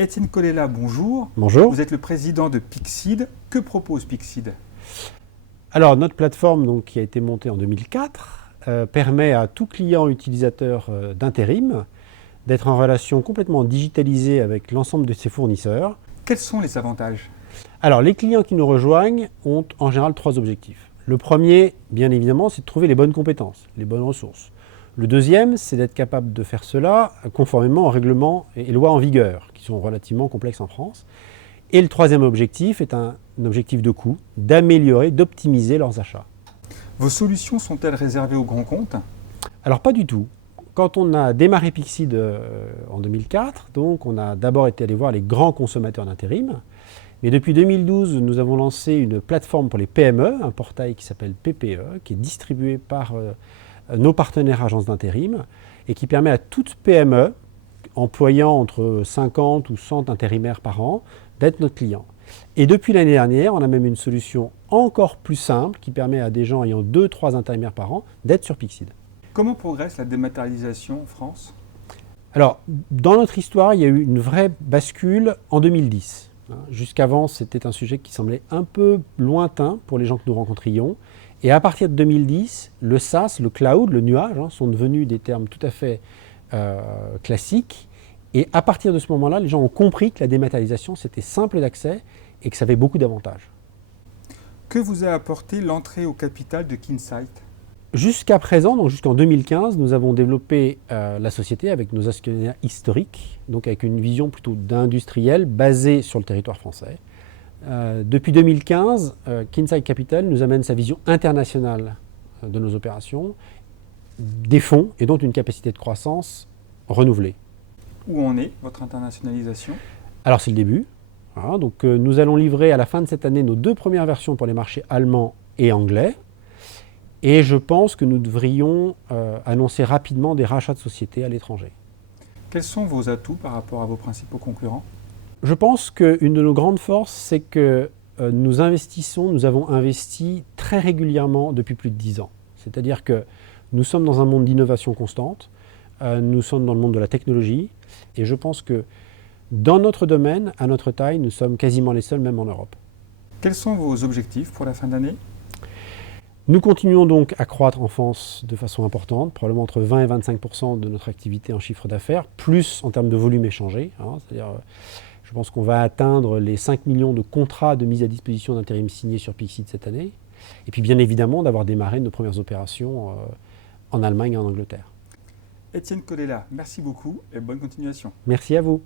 Étienne Colella, bonjour. Bonjour. Vous êtes le président de Pixid. Que propose Pixid? Alors, notre plateforme, donc, qui a été montée en 2004, permet à tout client utilisateur d'intérim d'être en relation complètement digitalisée avec l'ensemble de ses fournisseurs. Quels sont les avantages? Alors, les clients qui nous rejoignent ont en général 3 objectifs. Le premier, bien évidemment, c'est de trouver les bonnes compétences, les bonnes ressources. Le deuxième, c'est d'être capable de faire cela conformément aux règlements et lois en vigueur, qui sont relativement complexes en France. Et le troisième objectif est un objectif de coût, d'améliorer, d'optimiser leurs achats. Vos solutions sont-elles réservées aux grands comptes? Alors pas du tout. Quand on a démarré Pixid en 2004, donc on a d'abord été allé voir les grands consommateurs d'intérim. Mais depuis 2012, nous avons lancé une plateforme pour les PME, un portail qui s'appelle PPE, qui est distribué par nos partenaires agences d'intérim et qui permet à toute PME, employant entre 50 ou 100 intérimaires par an, d'être notre client. Et depuis l'année dernière, on a même une solution encore plus simple qui permet à des gens ayant 2-3 intérimaires par an d'être sur Pixid. Comment progresse la dématérialisation en France? Alors, dans notre histoire, il y a eu une vraie bascule en 2010. Jusqu'avant, c'était un sujet qui semblait un peu lointain pour les gens que nous rencontrions. Et à partir de 2010, le SaaS, le cloud, le nuage, sont devenus des termes tout à fait classiques. Et à partir de ce moment-là, les gens ont compris que la dématérialisation, c'était simple d'accès et que ça avait beaucoup d'avantages. Que vous a apporté l'entrée au capital de Kinsight? Jusqu'à présent, donc jusqu'en 2015, nous avons développé la société avec nos actionnaires historiques, donc avec une vision plutôt d'industriel basée sur le territoire français. Depuis 2015, Kinsight Capital nous amène sa vision internationale de nos opérations, des fonds et donc une capacité de croissance renouvelée. Où en est votre internationalisation? Alors c'est le début. Donc, nous allons livrer à la fin de cette année nos 2 premières versions pour les marchés allemands et anglais. Et je pense que nous devrions annoncer rapidement des rachats de sociétés à l'étranger. Quels sont vos atouts par rapport à vos principaux concurrents? Je pense qu'une de nos grandes forces, c'est que nous avons investi très régulièrement depuis plus de 10 ans. C'est-à-dire que nous sommes dans un monde d'innovation constante, nous sommes dans le monde de la technologie, et je pense que dans notre domaine, à notre taille, nous sommes quasiment les seuls, même en Europe. Quels sont vos objectifs pour la fin d'année? Nous continuons donc à croître en France de façon importante, probablement entre 20 et 25% de notre activité en chiffre d'affaires, plus en termes de volume échangé. C'est-à-dire, je pense qu'on va atteindre les 5 millions de contrats de mise à disposition d'intérim signés sur Pixid cette année. Et puis bien évidemment d'avoir démarré nos premières opérations en Allemagne et en Angleterre. Étienne Colella, merci beaucoup et bonne continuation. Merci à vous.